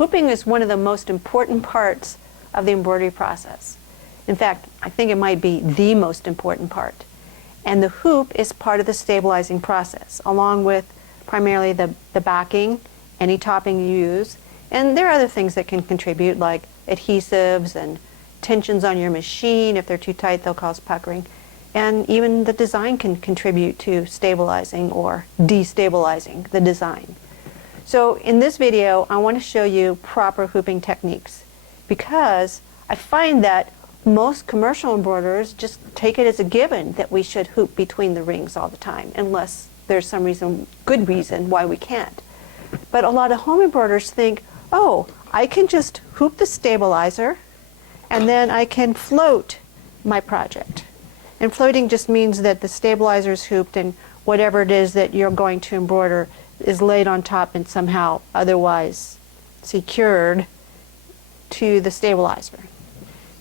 Hooping is one of the most important parts of the embroidery process. In fact, I think it might be the most important part. And the hoop is part of the stabilizing process, along with primarily the backing, any topping you use. And there are other things that can contribute, like adhesives and tensions on your machine. If they're too tight, they'll cause puckering. And even the design can contribute to stabilizing or destabilizing the design. So in this video, I want to show you proper hooping techniques, because I find that most commercial embroiderers just take it as a given that we should hoop between the rings all the time, unless there's some reason, good reason why we can't. But a lot of home embroiderers think, oh, I can just hoop the stabilizer and then I can float my project. And floating just means that the stabilizer is hooped and whatever it is that you're going to embroider is laid on top and somehow otherwise secured to the stabilizer.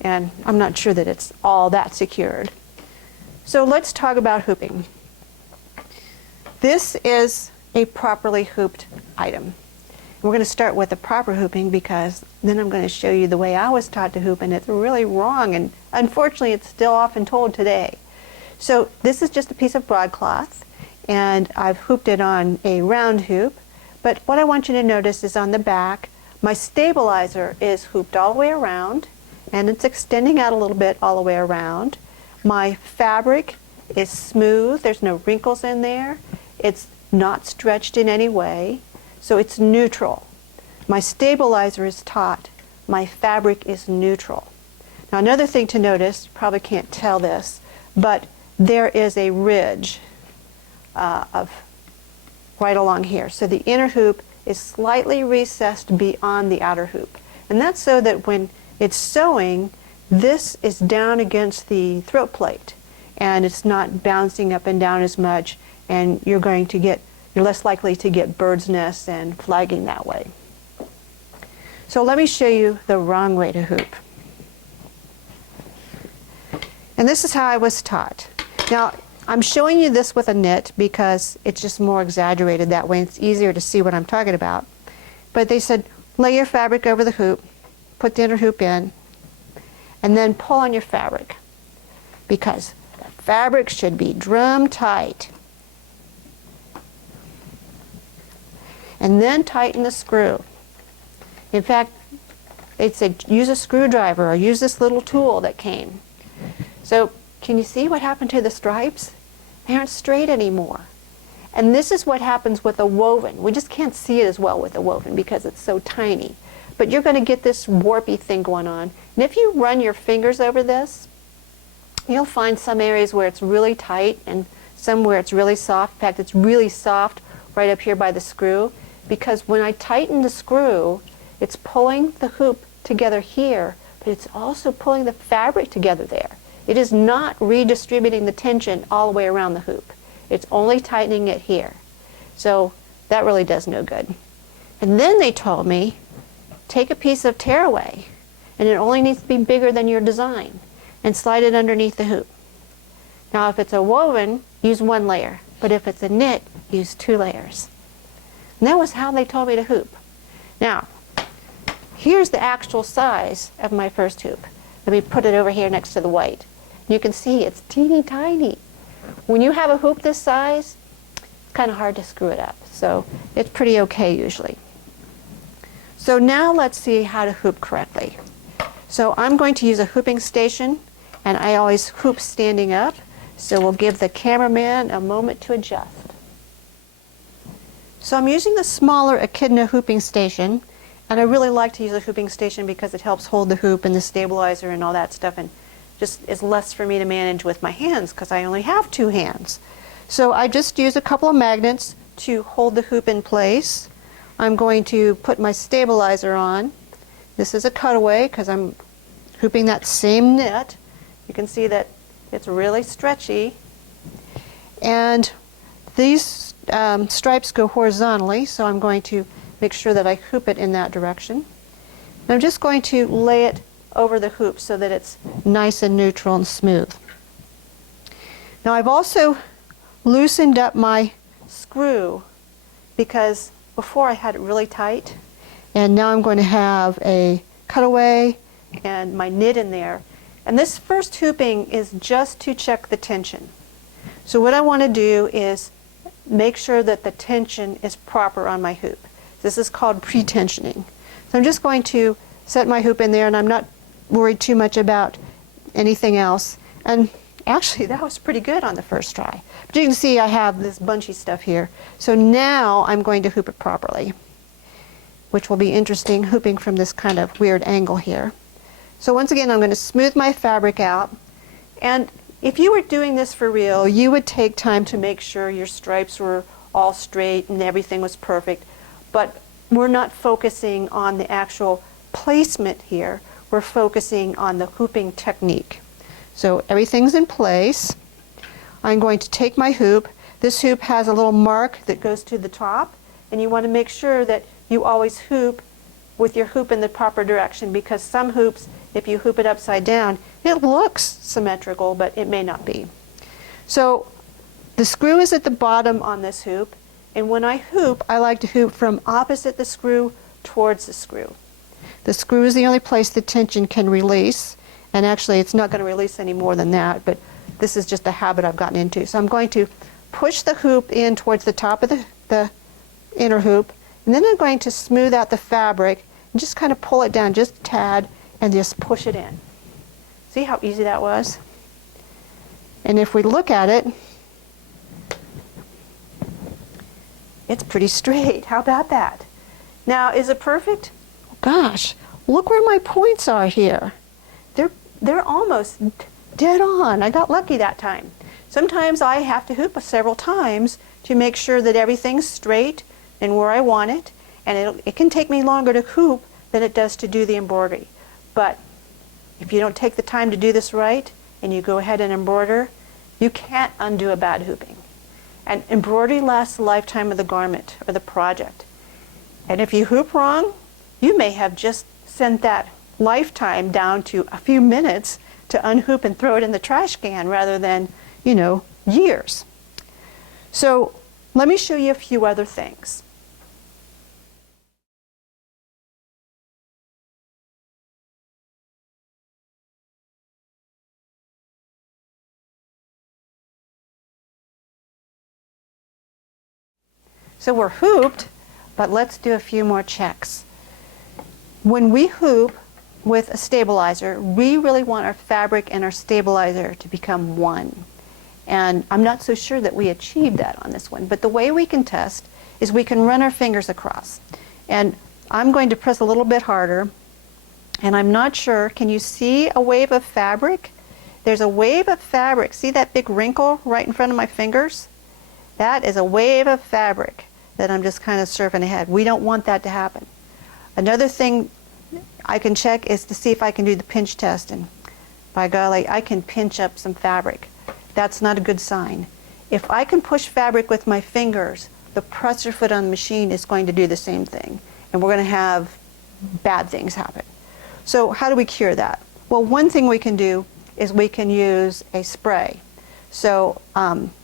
And I'm not sure that it's all that secured. So let's talk about hooping. This is a properly hooped item. We're going to start with the proper hooping, because then I'm going to show you the way I was taught to hoop, and it's really wrong, and unfortunately it's still often told today. So this is just a piece of broadcloth, and I've hooped it on a round hoop, but what I want you to notice is on the back, my stabilizer is hooped all the way around, and it's extending out a little bit all the way around. My fabric is smooth, there's no wrinkles in there, it's not stretched in any way, so it's neutral. My stabilizer is taut, my fabric is neutral. Now another thing to notice, you probably can't tell this, but there is a ridge of right along here. So the inner hoop is slightly recessed beyond the outer hoop. And that's so that when it's sewing, this is down against the throat plate and it's not bouncing up and down as much, and you're less likely to get bird's nests and flagging that way. So let me show you the wrong way to hoop. And this is how I was taught. Now, I'm showing you this with a knit because it's just more exaggerated that way. It's easier to see what I'm talking about. But they said, lay your fabric over the hoop, put the inner hoop in, and then pull on your fabric, because the fabric should be drum tight. And then tighten the screw. In fact, they said use a screwdriver or use this little tool that came. So can you see what happened to the stripes? They aren't straight anymore. And this is what happens with a woven. We just can't see it as well with a woven because it's so tiny. But you're going to get this warpy thing going on. And if you run your fingers over this, you'll find some areas where it's really tight and some where it's really soft. In fact, it's really soft right up here by the screw, because when I tighten the screw, it's pulling the hoop together here, but it's also pulling the fabric together there. It is not redistributing the tension all the way around the hoop. It's only tightening it here. So that really does no good. And then they told me, take a piece of tearaway, and it only needs to be bigger than your design, and slide it underneath the hoop. Now if it's a woven, use one layer, but if it's a knit, use 2 layers. And that was how they told me to hoop. Now, here's the actual size of my first hoop. Let me put it over here next to the white. You can see it's teeny tiny. When you have a hoop this size, it's kind of hard to screw it up. So it's pretty okay usually. So now let's see how to hoop correctly. So I'm going to use a hooping station, and I always hoop standing up. So we'll give the cameraman a moment to adjust. So I'm using the smaller Echidna hooping station, and I really like to use a hooping station because it helps hold the hoop and the stabilizer and all that stuff, and just is less for me to manage with my hands because I only have 2 hands. So I just use a couple of magnets to hold the hoop in place. I'm going to put my stabilizer on. This is a cutaway because I'm hooping that same knit. You can see that it's really stretchy. And these stripes go horizontally, so I'm going to make sure that I hoop it in that direction. And I'm just going to lay it over the hoop so that it's nice and neutral and smooth. Now I've also loosened up my screw because before I had it really tight, And now I'm going to have a cutaway and my knit in there. And this first hooping is just to check the tension. So what I want to do is make sure that the tension is proper on my hoop. This is called pre-tensioning. So I'm just going to set my hoop in there, and I'm not worried too much about anything else. And actually, that was pretty good on the first try. But you can see I have this bunchy stuff here. So now I'm going to hoop it properly, which will be interesting, hooping from this kind of weird angle here. So once again, I'm going to smooth my fabric out. And if you were doing this for real, you would take time to make sure your stripes were all straight and everything was perfect. But we're not focusing on the actual placement here. We're focusing on the hooping technique. So everything's in place. I'm going to take my hoop. This hoop has a little mark that goes to the top, and you want to make sure that you always hoop with your hoop in the proper direction, because some hoops, if you hoop it upside down, it looks symmetrical, but it may not be. So the screw is at the bottom on this hoop, and when I hoop, I like to hoop from opposite the screw towards the screw. The screw is the only place the tension can release, and actually it's not going to release any more than that, but this is just a habit I've gotten into. So I'm going to push the hoop in towards the top of the inner hoop, and then I'm going to smooth out the fabric and just kind of pull it down just a tad and just push it in. See how easy that was? And if we look at it, it's pretty straight. How about that? Now, is it perfect? Gosh, look where my points are here. They're almost dead on. I got lucky that time. Sometimes I have to hoop several times to make sure that everything's straight and where I want it, and it can take me longer to hoop than it does to do the embroidery. But if you don't take the time to do this right and you go ahead and embroider, you can't undo a bad hooping. And embroidery lasts the lifetime of the garment or the project. And if you hoop wrong, you may have just sent that lifetime down to a few minutes to unhoop and throw it in the trash can rather than, years. So let me show you a few other things. So we're hooped, but let's do a few more checks. When we hoop with a stabilizer, we really want our fabric and our stabilizer to become one. And I'm not so sure that we achieved that on this one, but the way we can test is we can run our fingers across. And I'm going to press a little bit harder, and I'm not sure, can you see a wave of fabric? There's a wave of fabric. See that big wrinkle right in front of my fingers? That is a wave of fabric that I'm just kind of surfing ahead. We don't want that to happen. Another thing I can check is to see if I can do the pinch test, and by golly, I can pinch up some fabric. That's not a good sign. If I can push fabric with my fingers, the presser foot on the machine is going to do the same thing, and we're going to have bad things happen. So how do we cure that? Well, one thing we can do is we can use a spray. So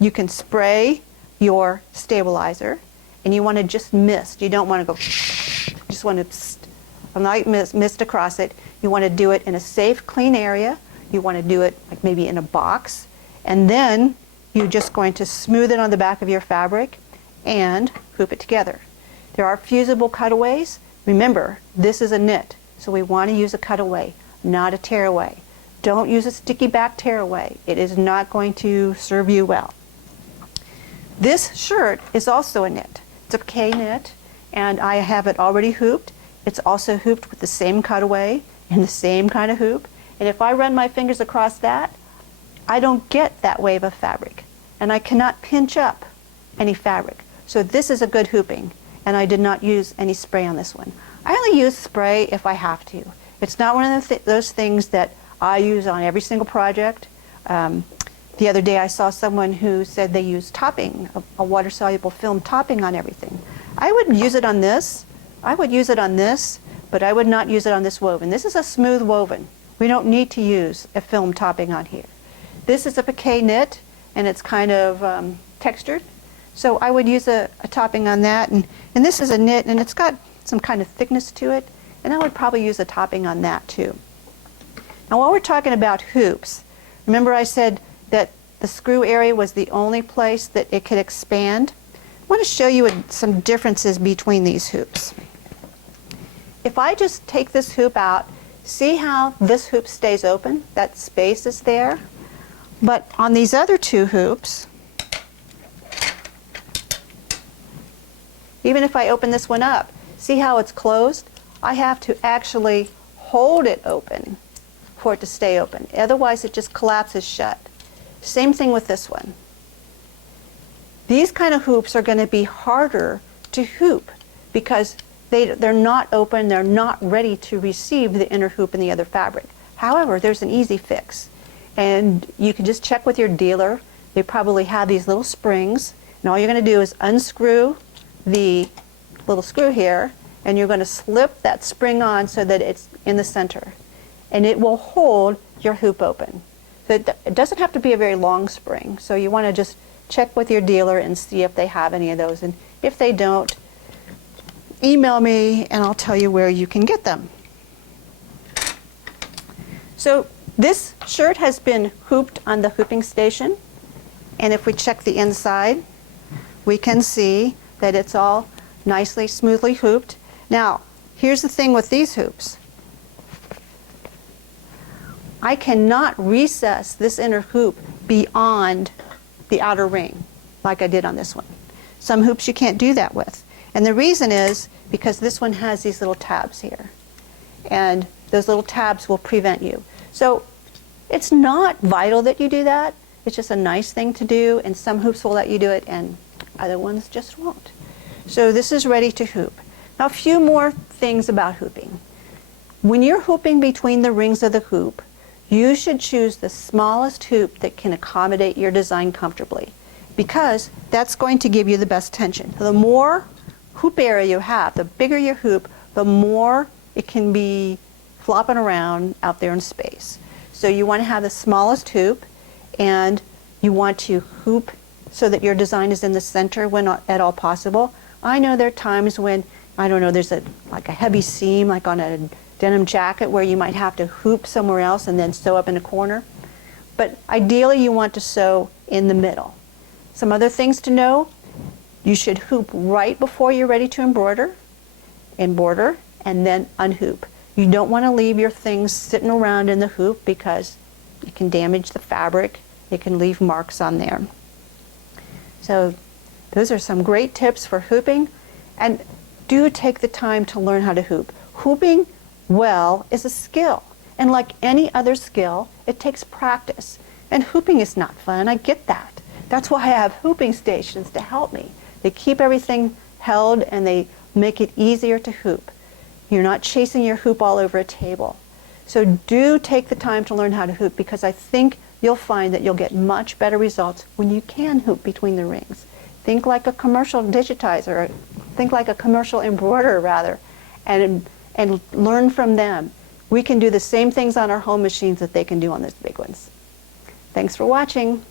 you can spray your stabilizer, and you want to just mist. You don't want to go you just want to mist across it. You want to do it in a safe, clean area. You want to do it like maybe in a box, and then you're just going to smooth it on the back of your fabric and hoop it together. There are fusible cutaways. Remember, this is a knit, so we want to use a cutaway, not a tearaway. Don't use a sticky back tearaway. It is not going to serve you well. This shirt is also a knit. It's a piqué knit, and I have it already hooped. It's also hooped with the same cutaway and the same kind of hoop. And if I run my fingers across that, I don't get that wave of fabric, and I cannot pinch up any fabric. So this is a good hooping, and I did not use any spray on this one. I only use spray if I have to. It's not one of those things that I use on every single project. The other day I saw someone who said they use topping, a water-soluble film topping on everything. I would use it on this. I would use it on this, but I would not use it on this woven. This is a smooth woven. We don't need to use a film topping on here. This is a piqué knit, and it's kind of textured. So I would use a topping on that. And this is a knit, and it's got some kind of thickness to it, and I would probably use a topping on that too. Now while we're talking about hoops, remember I said that the screw area was the only place that it could expand? I want to show you some differences between these hoops. If I just take this hoop out, see how this hoop stays open? That space is there. But on these other two hoops, even if I open this one up, see how it's closed? I have to actually hold it open for it to stay open. Otherwise it just collapses shut. Same thing with this one. These kind of hoops are going to be harder to hoop because they're not open, they're not ready to receive the inner hoop in the other fabric. However, there's an easy fix. And you can just check with your dealer. They probably have these little springs. And all you're going to do is unscrew the little screw here, and you're going to slip that spring on so that it's in the center. And it will hold your hoop open. So it doesn't have to be a very long spring. So you want to just check with your dealer and see if they have any of those. And if they don't, email me and I'll tell you where you can get them. So this shirt has been hooped on the hooping station. And if we check the inside, we can see that it's all nicely, smoothly hooped. Now, here's the thing with these hoops. I cannot recess this inner hoop beyond the outer ring like I did on this one. Some hoops you can't do that with. And the reason is because this one has these little tabs here. And those little tabs will prevent you. So it's not vital that you do that. It's just a nice thing to do, and some hoops will let you do it and other ones just won't. So this is ready to hoop. Now a few more things about hooping. When you're hooping between the rings of the hoop, you should choose the smallest hoop that can accommodate your design comfortably, because that's going to give you the best tension. The more hoop area you have, the bigger your hoop, the more it can be flopping around out there in space. So you want to have the smallest hoop, and you want to hoop so that your design is in the center when at all possible. I know there are times when, I don't know, there's like a heavy seam like on a denim jacket where you might have to hoop somewhere else and then sew up in a corner. But ideally you want to sew in the middle. Some other things to know: you should hoop right before you're ready to embroider, and then unhoop. You don't want to leave your things sitting around in the hoop because it can damage the fabric. It can leave marks on there. So those are some great tips for hooping, and do take the time to learn how to hoop. Hooping well is a skill, and like any other skill, it takes practice. And hooping is not fun, I get that. That's why I have hooping stations to help me. They keep everything held and they make it easier to hoop. You're not chasing your hoop all over a table. So do take the time to learn how to hoop, because I think you'll find that you'll get much better results when you can hoop between the rings. Think like a commercial digitizer, or think like a commercial embroiderer rather, and learn from them. We can do the same things on our home machines that they can do on those big ones. Thanks for watching.